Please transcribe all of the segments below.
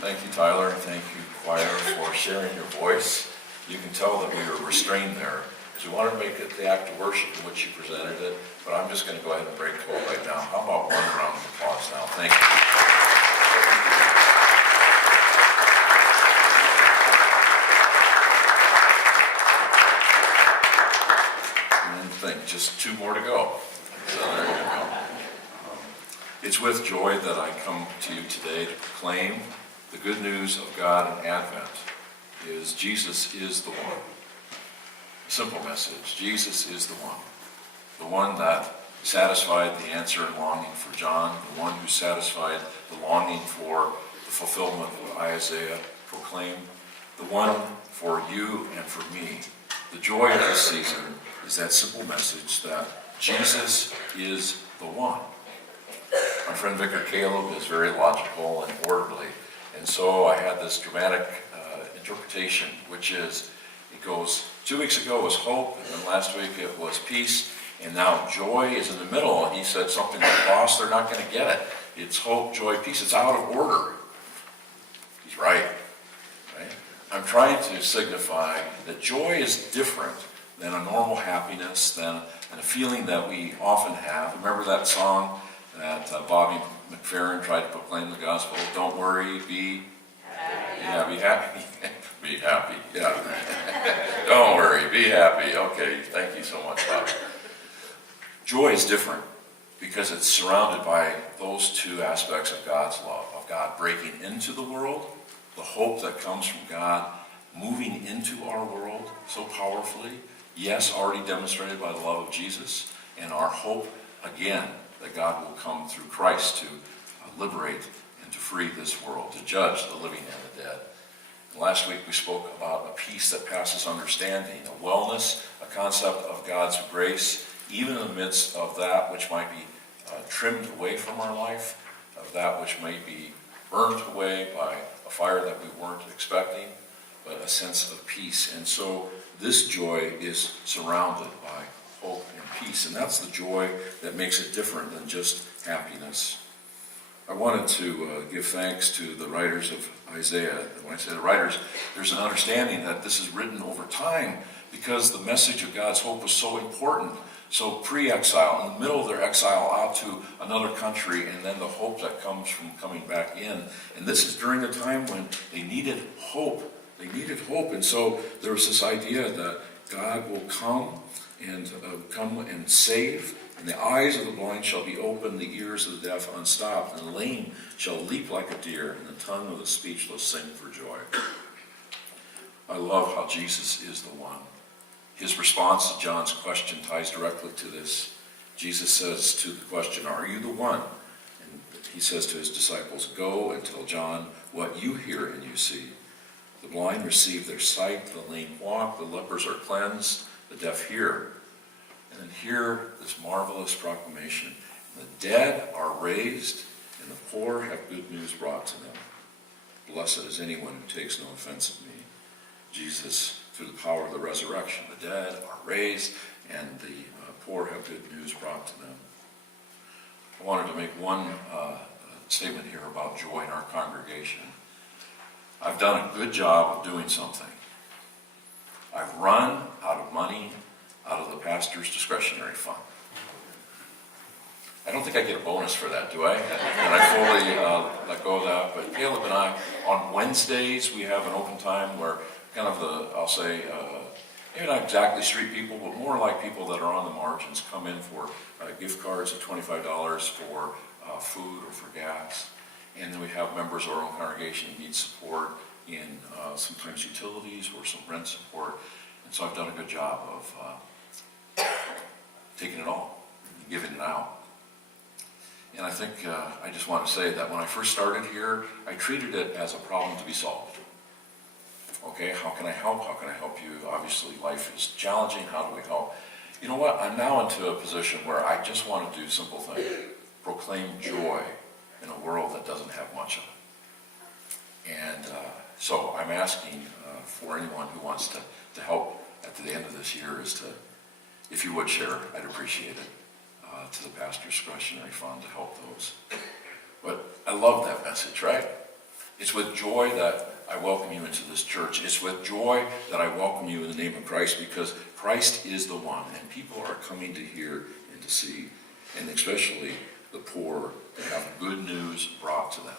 Thank you, Tyler. Thank you, choir, for sharing your voice. You can tell that we were restrained there because we wanted to make it the act of worship in which you presented it, but I'm just going to go ahead and break code right now. How about one round of applause now? Thank you. And think, just 2 more to go. So there you go. It's with joy that I come to you today to proclaim the good news of God in Advent is Jesus is the one. A simple message. Jesus is the one that satisfied the answer and longing for John, the one who satisfied the longing for the fulfillment of Isaiah proclaimed, the one for you and for me. The joy of this season is that simple message that Jesus is the one. My friend Vicar Caleb is very logical and orderly, and so I had this dramatic interpretation, which is, it goes, 2 weeks ago was hope, and then last week it was peace, and now joy is in the middle, and he said something like, boss, they're not going to get it. It's hope, joy, peace. It's out of order. He's right. I'm trying to signify that joy is different than a normal happiness, than a feeling that we often have. Remember that song that Bobby McFerrin tried to proclaim the gospel? Don't worry, be happy. Yeah, be happy. Be happy, yeah. Don't worry, be happy. Okay, thank you so much, Bobby. Joy is different because it's surrounded by those 2 aspects of God's love, of God breaking into the world, the hope that comes from God moving into our world so powerfully, yes, already demonstrated by the love of Jesus, and our hope, again, that God will come through Christ to liberate and to free this world, to judge the living and the dead. And last week we spoke about a peace that passes understanding, a wellness, a concept of God's grace, even in the midst of that which might be trimmed away from our life, of that which may be burned away by a fire that we weren't expecting, but a sense of peace. And so this joy is surrounded by hope and peace, and that's the joy that makes it different than just happiness. I wanted to give thanks to the writers of Isaiah. When I say the writers, there's an understanding that this is written over time because the message of God's hope was so important. So pre-exile, in the middle of their exile out to another country, and then the hope that comes from coming back in. And this is during a time when they needed hope. They needed hope, and so there was this idea that God will come and save, and the eyes of the blind shall be opened, the ears of the deaf unstopped, and the lame shall leap like a deer, and the tongue of the speechless sing for joy. I love how Jesus is the one. His response to John's question ties directly to this. Jesus says to the question, are you the one? And he says to his disciples, go and tell John what you hear and you see. The blind receive their sight, the lame walk, the lepers are cleansed, the deaf hear. And then hear this marvelous proclamation. The dead are raised, and the poor have good news brought to them. Blessed is anyone who takes no offense of me. Jesus, through the power of the resurrection, the dead are raised, and the poor have good news brought to them. I wanted to make one statement here about joy in our congregation. I've done a good job of doing something. I've run out of money out of the pastor's discretionary fund. I don't think I get a bonus for that, do I? And I fully let go of that. But Caleb and I, on Wednesdays, we have an open time where kind of I'll say, maybe not exactly street people, but more like people that are on the margins come in for gift cards of $25 for food or for gas. And then we have members of our own congregation who need support in sometimes utilities or some rent support. And so I've done a good job of taking it all and giving it out. And I think I just want to say that when I first started here, I treated it as a problem to be solved. Okay, how can I help? How can I help you? Obviously, life is challenging. How do we help? You know what? I'm now into a position where I just want to do simple things. Proclaim joy in a world that doesn't have much of it. And so I'm asking for anyone who wants to help at the end of this year is to, if you would share, I'd appreciate it, to the pastor's discretionary fund to help those. But I love that message, right? It's with joy that I welcome you into this church. It's with joy that I welcome you in the name of Christ, because Christ is the one, and people are coming to hear and to see, and especially the poor, to have good news brought to them.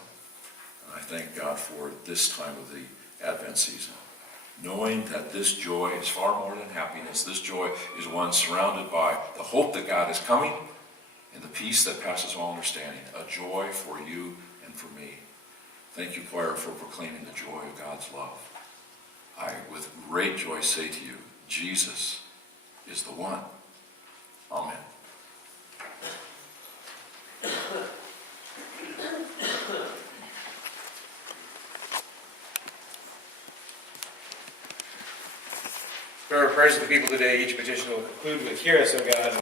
And I thank God for this time of the Advent season, knowing that this joy is far more than happiness. This joy is one surrounded by the hope that God is coming and the peace that passes all understanding, a joy for you and for me. Thank you, choir, for proclaiming the joy of God's love. I, with great joy, say to you, Jesus is the one. Amen. For our prayers of the people today, each petition will conclude with, "Hear us, O God."